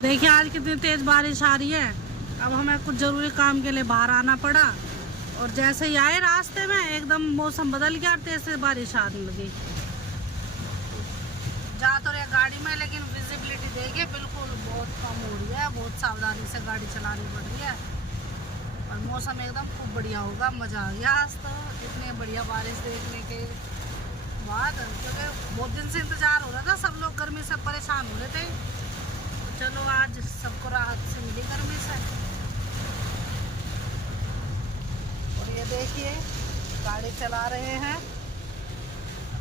देखिए आज कितनी तेज बारिश आ रही है। अब हमें कुछ जरूरी काम के लिए बाहर आना पड़ा और जैसे ही आए रास्ते में एकदम मौसम बदल गया, तेज से बारिश आने लगी। जा तो रहे गाड़ी में, लेकिन विजिबिलिटी देखिए बिल्कुल बहुत कम हो रही है। बहुत सावधानी से गाड़ी चलानी पड़ रही है और मौसम एकदम खूब बढ़िया होगा। मज़ा आ गया आज तो इतनी बढ़िया बारिश देखने के बाद, क्योंकि बहुत दिन से इंतज़ार हो रहा था। सब लोग गर्मी से परेशान हो रहे थे। चलो आज सबको राहत से मिली गर्मी से। और ये देखिए गाड़ी चला रहे हैं,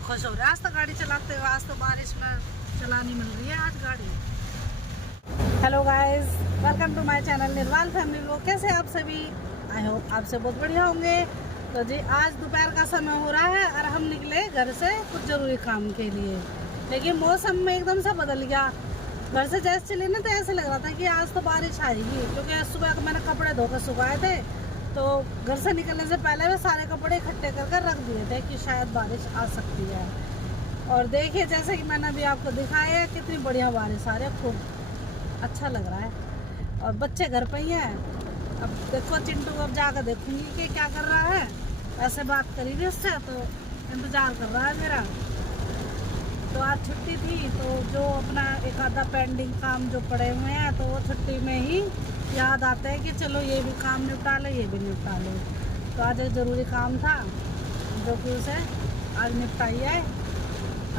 खुश हो रहे हैं आज तो गाड़ी चलाते हुए। आज तो बारिश में चलानी मिल रही है आज गाड़ी। Hello guys, welcome to my channel Nirwal family vlog. कैसे आप सभी? आई होप आप सब बहुत बढ़िया होंगे। तो जी आज दोपहर का समय हो रहा है और हम निकले घर से कुछ ज़रूरी काम के लिए, लेकिन मौसम में एकदम से बदल गया। घर से जैसे चले ना तो ऐसे लग रहा था कि आज तो बारिश आएगी, क्योंकि सुबह मैंने कपड़े धोकर सुखाए थे। तो घर से निकलने से पहले वे सारे कपड़े इकट्ठे कर रख दिए थे कि शायद बारिश आ सकती है। और देखिए जैसे कि मैंने अभी आपको दिखाया है, कितनी बढ़िया बारिश आ रही है, खूब अच्छा लग रहा है। और बच्चे घर पे ही हैं। अब देखो चिंटू को अब जाकर देखूंगी कि क्या कर रहा है। ऐसे बात करी थी उससे, तो इंतज़ार कर रहा है मेरा। तो आज छुट्टी थी, तो जो अपना एक आधा पेंडिंग काम जो पड़े हुए हैं, तो वो छुट्टी में ही याद आता है कि चलो ये भी काम निपटा लो, ये भी निपटा लो। तो आज एक ज़रूरी काम था जो कि उसे आज निपटाई है।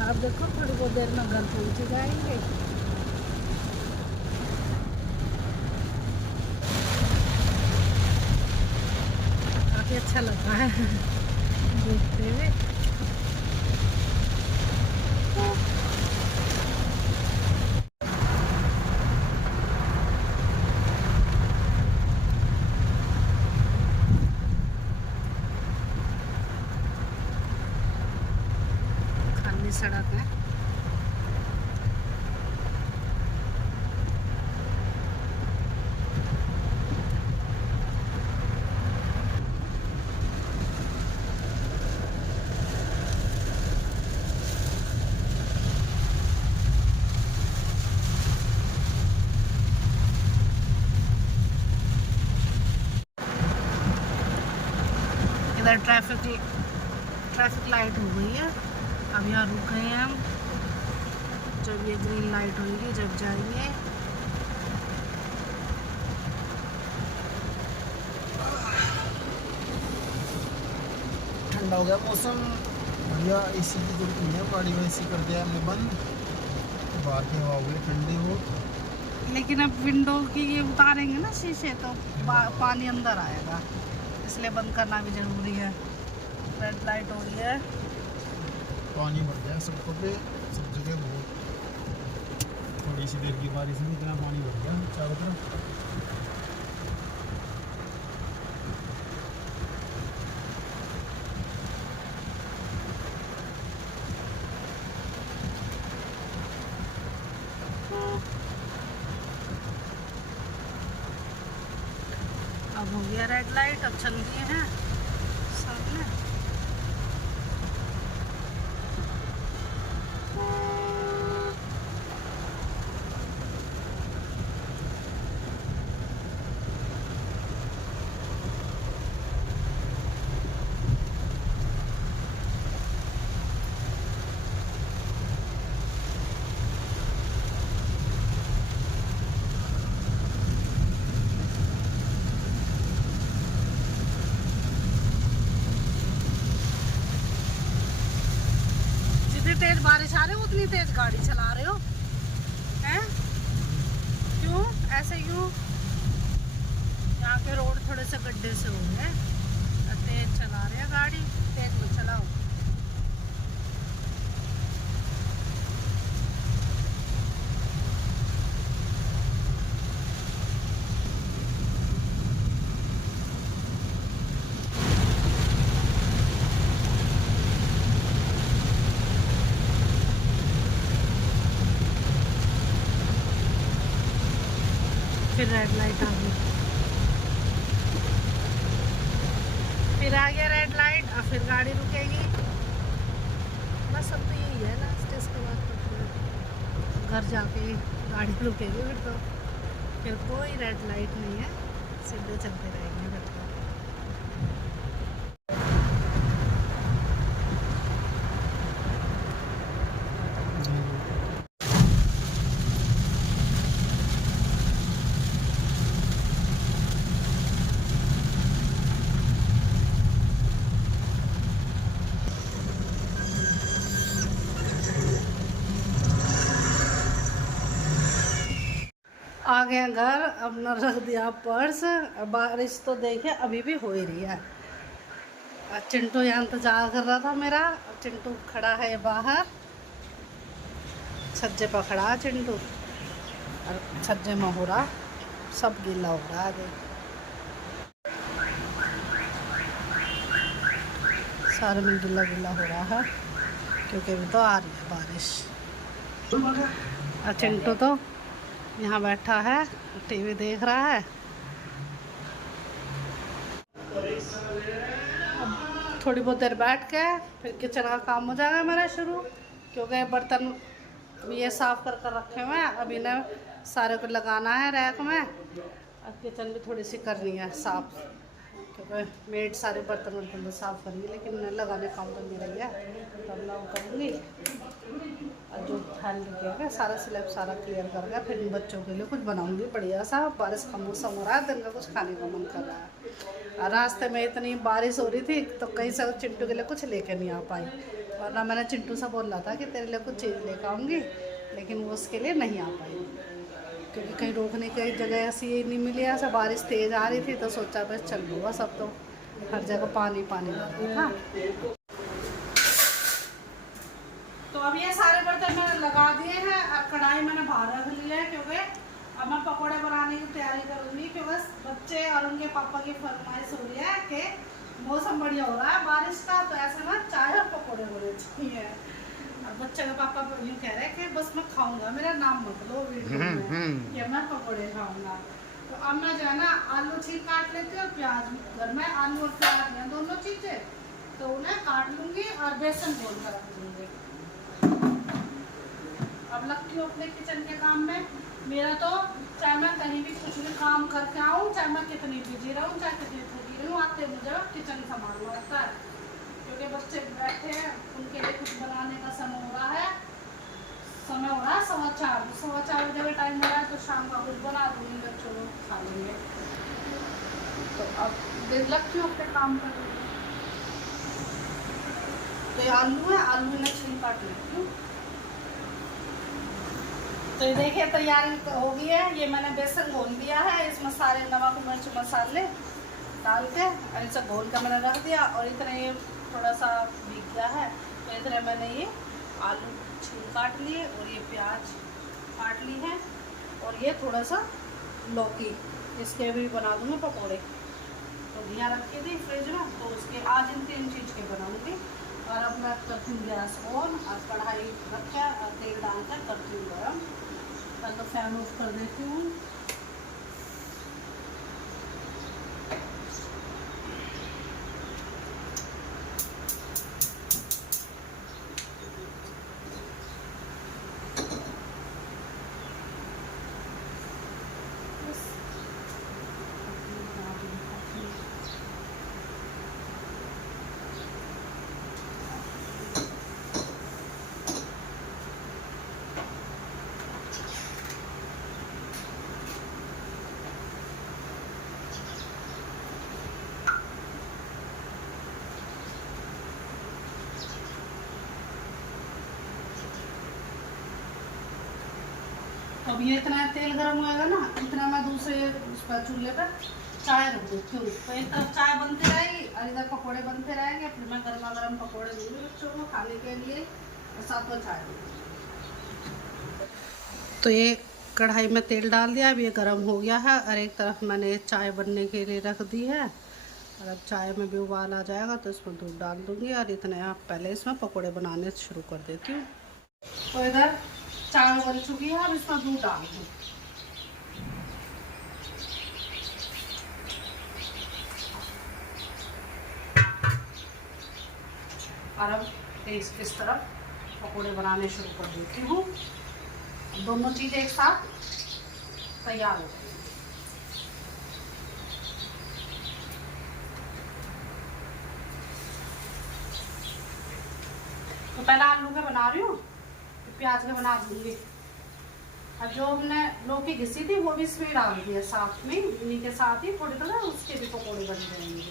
अब देखो थोड़ी बहुत देर में घर पहुँच जाएंगे। काफ़ी अच्छा लग रहा है देखते हुए। खाली सड़क है। इधर ट्रैफिक लाइट हो गई है। अब यहाँ रुक गए हैं हम। जब ये ग्रीन लाइट होगी जब जाएंगे। ठंडा हो गया मौसम, बढ़िया। एसी की जरूरत नहीं है, गाड़ी में एसी कर दिया हमने बंद। बाहर की हवा हो गई ठंडी हो। लेकिन अब विंडो की ये उतारेंगे ना शीशे, तो पानी अंदर आएगा, इसलिए बंद करना भी ज़रूरी है। रेड लाइट हो रही है। पानी भर गया सड़कों पे, सब जगह। बहुत थोड़ी सी देर की बारिश में इतना पानी भर गया चारों तरफ। अब हो गया रेड लाइट, अब चल दिए हैं सामने। तेज बारिश आ रही हो उतनी तेज गाड़ी चला रहे हो हैं? क्यों ऐसे क्यों? यहाँ के रोड थोड़े से गड्ढे से हो गए, तेज चला रहे हैं गाड़ी। तेज में चलाओ। फिर रेड लाइट आ गई, फिर आ गया रेड लाइट, और फिर गाड़ी रुकेगी। बस अब तो यही है लास्ट, इसके बाद तो फिर घर जाके गाड़ी रुकेगी फिर तो। फिर कोई रेड लाइट नहीं है, सीधे चलते रहेंगे फिर तो। आ गए घर, अपना रख दिया पर्स। बारिश तो देखिए अभी भी हो ही रही है। चिंटू यहाँ इंतजार कर रहा था मेरा। चिंटू खड़ा है बाहर, छज्जे पर खड़ा है चिंटू, और छज्जे में हो रहा सब गीला हो रहा है। देख सारे में गीला गीला हो रहा है, क्योंकि अभी तो आ रही है बारिश। और चिंटू तो यहाँ बैठा है, टीवी देख रहा है। अब थोड़ी बहुत देर बैठ के फिर किचन का काम हो जाएगा मेरा शुरू, क्योंकि बर्तन ये साफ कर कर रखे हुए हैं। अभी ना सारे को लगाना है रैक में, और किचन भी थोड़ी सी करनी है साफ, क्योंकि मेड सारे बर्तन वर्तन तो साफ करेंगी, लेकिन लगाने काम तो नहीं रही है, तो अब मैं वो करूँगी। और जो थाल लगेगा सारा स्लैब सारा क्लियर करके फिर बच्चों के लिए कुछ बनाऊंगी बढ़िया सा। बारिश का मौसम हो रहा है, दिन का कुछ खाने का मन कर रहा है। और रास्ते में इतनी बारिश हो रही थी तो कहीं से चिंटू के लिए कुछ लेके नहीं आ पाई, वरना मैंने चिंटू से बोल रहा था कि तेरे लिए कुछ चीज़ लेकर आऊँगी, लेकिन वो उसके लिए नहीं आ पाई, क्योंकि कहीं रोकने की जगह ऐसी नहीं मिली। ऐसा बारिश तेज़ आ रही थी तो सोचा बस चल लूँगा, सब तो हर जगह पानी पानी था। तो अब ये सारे बर्तन मैंने लगा दिए हैं, अब कढ़ाई मैंने बाहर रख लिया है, क्योंकि अब मैं पकोड़े बनाने की तैयारी करूँगी। क्योंकि बच्चे और उनके पापा की फरमाइश हो रही है कि मौसम बढ़िया हो रहा है बारिश का, तो ऐसे में चाय और पकोड़े होने चाहिए। और बच्चे के पापा यूँ कह रहे हैं कि बस मैं खाऊंगा, मेरा नाम मत लो वीडियो में कि मैं पकोड़े खाऊंगा। तो अब मैं जो है ना आलू छील काट लेती हूँ, और प्याज, घर में आलू और प्याज हैं दोनों चीज़ें, तो उन्हें काट लूँगी और बेसन घोल कर रख लूँगी। अब लगती हूँ अपने किचन के काम में। मेरा तो चाहे मैं कहीं भी कुछ भी काम करके आऊँ, चाहे मैं कितनी बिजी रहूँ, चाहे कितनी थकी रहूँ, आते मुझे किचन संभालना होता है, क्योंकि बच्चे बैठे हैं, उनके लिए कुछ बनाने का समय हो रहा है। 4:15 बजे का टाइम हो रहा है, तो शाम का कुछ बना दूँगी, बच्चों को खा लेंगे। तो अब लगती हूँ अपने काम कर। तो ये आलू है, आलू में छील काट लेती हूँ। तो ये देखिए तैयारी हो गई है। ये मैंने बेसन घोल दिया है, इसमें सारे नमक मिर्च मसाले डाल के और इसे घोल कर मैंने रख दिया। और इतने ये थोड़ा सा भीग गया है, तो इतने मैंने ये आलू छील काट लिए और ये प्याज काट ली है, और ये थोड़ा सा लौकी, इसके भी बना दूँगी पकौड़े। तो घिया रखी थी फ्रिज में, तो उसके आज इन 3 चीज़ के बनाऊँगी। और अब मैं करती हूँ गैस ऑन, और कढ़ाई रख के और तेल डालकर करती हूँ गर्म। कल तो फैन ऑफ कर देती हूँ। अब ये इतना तेल गर्म होएगा ना, इतना मैं दूसरे उस पर चूल्हे पर चाय रख देती हूँ। तो एक तरफ चाय बनती रहेगी और इधर पकोड़े बनते रहेंगे। फिर मैं गर्मा गर्म पकोड़े दूँगी बच्चों को खाने के लिए, और साथ में चाय दूँगी। तो ये कढ़ाई में तेल डाल दिया, अब ये गर्म हो गया है, और एक तरफ मैंने चाय बनने के लिए रख दी है। और अब चाय में भी उबाल आ जाएगा तो इसमें दूध डाल दूँगी, और इतने आप पहले इसमें पकोड़े बनाने शुरू कर देती हूँ। तो इधर चाय बन चुकी है, अब इसमें दूध डाल दूँ। और अब इस तरफ पकोड़े बनाने शुरू कर देती हूँ। दोनों चीज़ एक साथ तैयार हो जाएंगे। तो पहले आलू के बना रही हूँ, तो प्याज के बना दूंगी। और जो हमने लौकी घिसी थी वो भी इसमें डाल दिया साथ में, इन्हीं के साथ ही थोड़ी थोड़ा उसके भी पकौड़े बन जाएंगे।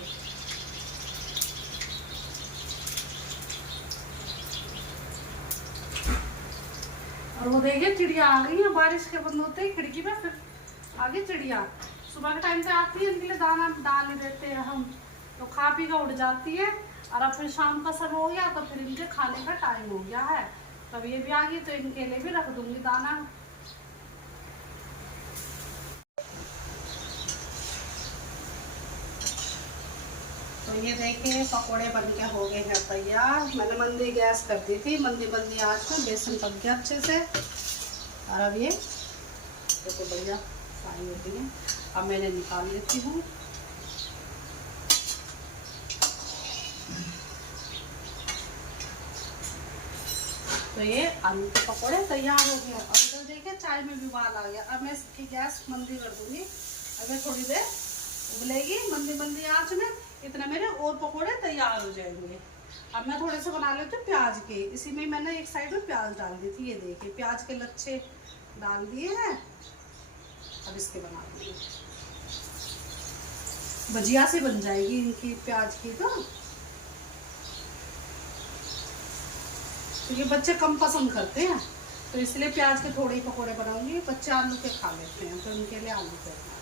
और वो देखिए चिड़िया आ गई है, बारिश के बंद होते ही खिड़की में फिर आगे चिड़िया सुबह के टाइम पे आती है, इनके लिए दाना डाल ही देते हैं हम, तो खा पी कर उड़ जाती है। और अब फिर शाम का समय हो गया तो फिर इनके खाने का टाइम हो गया है, तब ये भी आ गई तो इनके लिए भी रख दूंगी दाना। तो ये देखिए पकोड़े बन के हो गए हैं तैयार। मैंने मंदी गैस कर दी थी, मंदी आंच में बेसन पक गया अच्छे से। और अब ये देखो बढ़िया फ्राई होती है, अब मैंने निकाल लेती हूँ। तो ये आलू के पकोड़े तैयार हो गए। और इधर देखिए चाय में भी उबाल आ गया। अब मैं इसकी गैस मंदी कर दूंगी, अब मैं थोड़ी देर उबलेगी मंदी आंच में, इतने मेरे और पकोड़े तैयार हो जाएंगे। अब मैं थोड़े से बना लेती हूँ प्याज के, इसी में मैंने एक साइड में प्याज डाल दी थी, ये देखिए प्याज के लच्छे डाल दिए हैं। अब इसके बना दूंगी, भजिया से बन जाएगी इनकी प्याज की। तो ये बच्चे कम पसंद करते हैं, तो इसलिए प्याज के थोड़े ही पकोड़े बनाऊंगी। बच्चे आलू के खा लेते हैं, तो उनके लिए आलू के बना।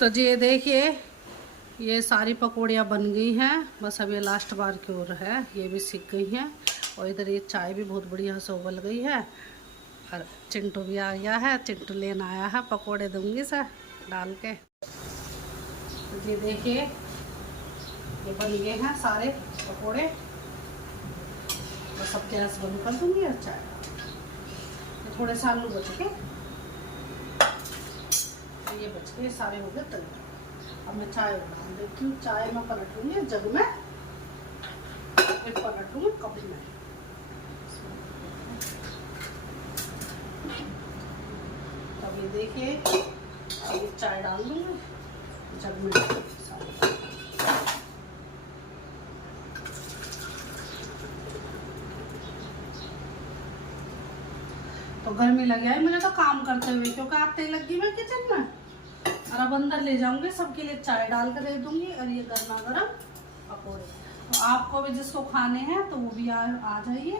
तो ये देखिए ये सारी पकौड़ियाँ बन गई हैं, बस अब ये लास्ट बार की ओर है, ये भी सीख गई हैं। और इधर ये चाय भी बहुत बढ़िया से उबल गई है। और चिंटू भी आ गया है, चिंटू लेने आया है, पकोड़े दूंगी सर डाल के। तो ये देखिए ये बन गए हैं सारे पकोड़े, बस अब गैस बंद कर दूंगी। और चाय थोड़े से आलू बच के, ये बच गए सारे हो गए तैयार। अब मैं चाय बना देती हूँ, चाय में पलटूंगी जग में, फिर पलटूंगी कप में। अब ये देखिए अब ये चाय डाल दूंगी जग में सारी। तो गर्मी लग गया मुझे तो काम करते हुए, क्योंकि आते लगी मैं किचन में। और अब अंदर ले जाऊंगी, सबके लिए चाय डाल कर दे दूंगी। और ये गर्मा गर्म पकौड़े, तो आपको भी जिसको खाने हैं तो वो भी आ जाइए,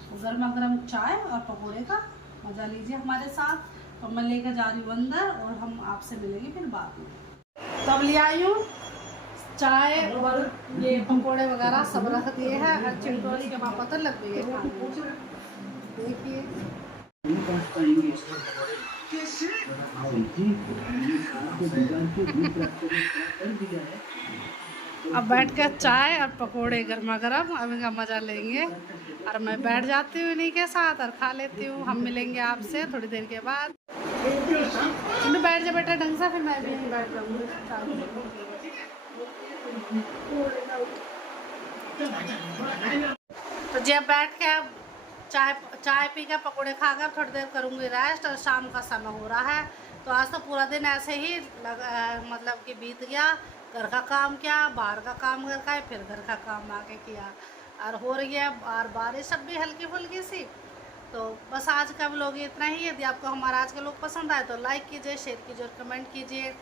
तो गर्मा गर्म चाय और पकौड़े का मज़ा लीजिए हमारे साथ। तो मैं लेकर जा रही हूँ अंदर, और हम आपसे मिलेंगे फिर बाद में। तब ले आई हूँ चाय और ये पकौड़े वगैरह सब रख दिए हैं। हर चिंटोरी के पापा तो लग गई है खाने। देखिए अब बैठ कर चाय और पकोड़े गर्मा गर्म अब इनका मज़ा लेंगे। और मैं बैठ जाती हूँ इन्हीं के साथ और खा लेती हूँ। हम मिलेंगे आपसे थोड़ी देर के बाद। बैठ जा बेटा ढंग से, फिर मैं भी बैठ जाऊँगी। तो जब बैठ के अब चाय पी कर पकौड़े खाकर थोड़ी देर करूँगी रेस्ट। और शाम का समय हो रहा है, तो आज तो पूरा दिन ऐसे ही मतलब कि बीत गया। घर का काम किया, बाहर का काम घर का है, फिर घर का काम आके किया। और हो रही है और बारिश अब भी हल्की फुल्की सी। तो बस आज का व्लॉग इतना ही। यदि आपको हमारा आज का व्लॉग पसंद आए तो लाइक कीजिए, शेयर कीजिए और कमेंट कीजिए।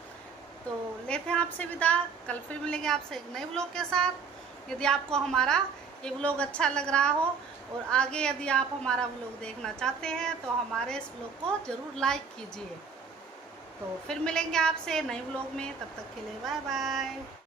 तो लेते हैं आपसे विदा, कल फिर मिलेंगे आपसे एक नए व्लॉग के साथ। यदि आपको हमारा ये व्लॉग अच्छा लग रहा हो और आगे यदि आप हमारा व्लॉग देखना चाहते हैं तो हमारे इस व्लॉग को ज़रूर लाइक कीजिए। तो फिर मिलेंगे आपसे नए व्लॉग में, तब तक के लिए बाय बाय।